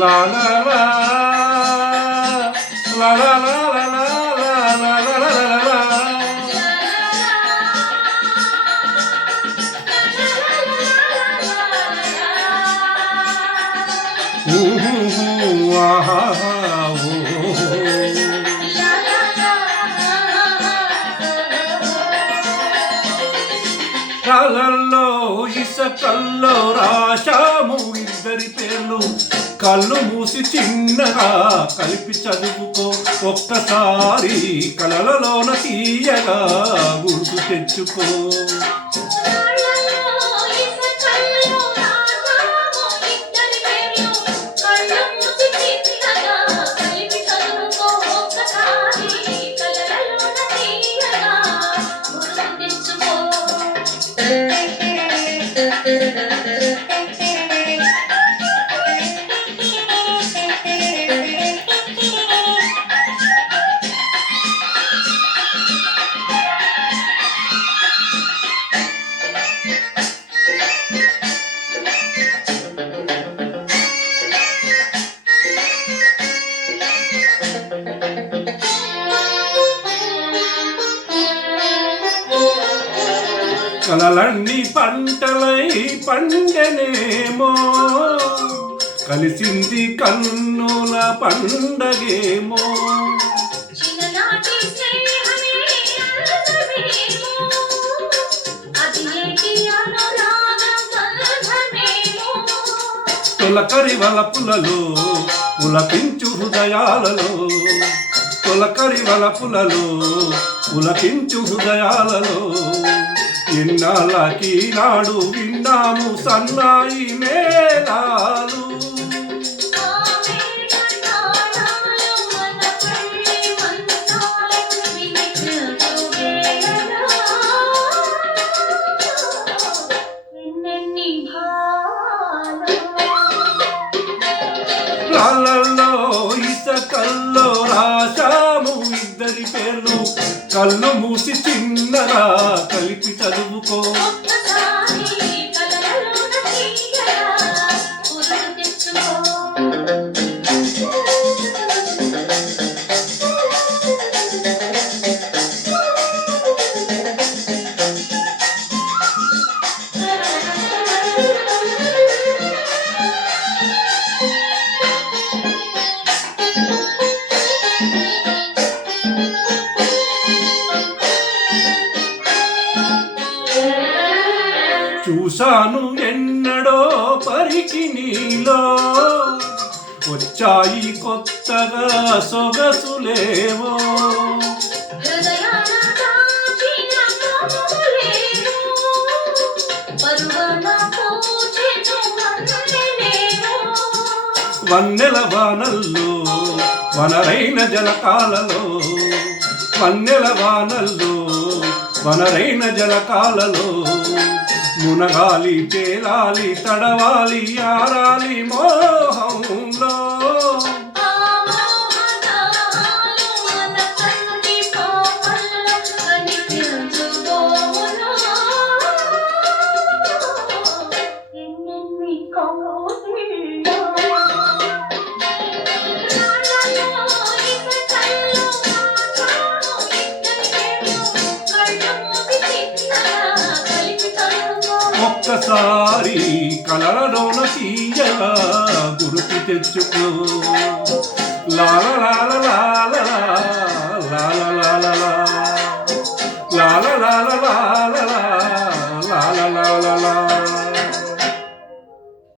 లా లా లా లా లా లా లా లా లా లా లా లా లా. కళ్ళల్లో ఇసకల్లో రాశాము ఇద్దరి పేర్లు, కళ్ళు మూసి చిన్నగా కలిపి చదువుకో ఒక్కసారి, కలలలోన తీయగా గుర్తు తెచ్చుకో. కలలన్నీ పంటలై పండెనేమో, కలిసింది కన్నుల పండగేమో. తొలకరి వలపులలో పులకించు హృదయాలలో, తొలకరి వలపులలో పులకించు హృదయాలలో, ఎన్నాళ్ళకి నాడు విన్నాము సన్నాయి మేళాలు. కళ్ళల్లో ఇసకల్లో రాశాము ఇద్దరి పేర్లు, కళ్ళు మూసి చిన్నగా కలిపి చదువుకో. చూశాను ఎన్నడో పరికి నీలో, వచ్చాయి కొత్తగా సొగసులేవో. వన్నెల వానల్లో వనరైన జలకాలలో, వన్నెల వానల్లో వనరైన జలకాలలో, మునగాలి తేలాలి తడవాలి ఆరాలి మోహంలో. ఒక్కసారి కలలలోన తీయగా గుర్తు తెచ్చుకో. లాల లాల లాల లాల లాల లాల లాల లాల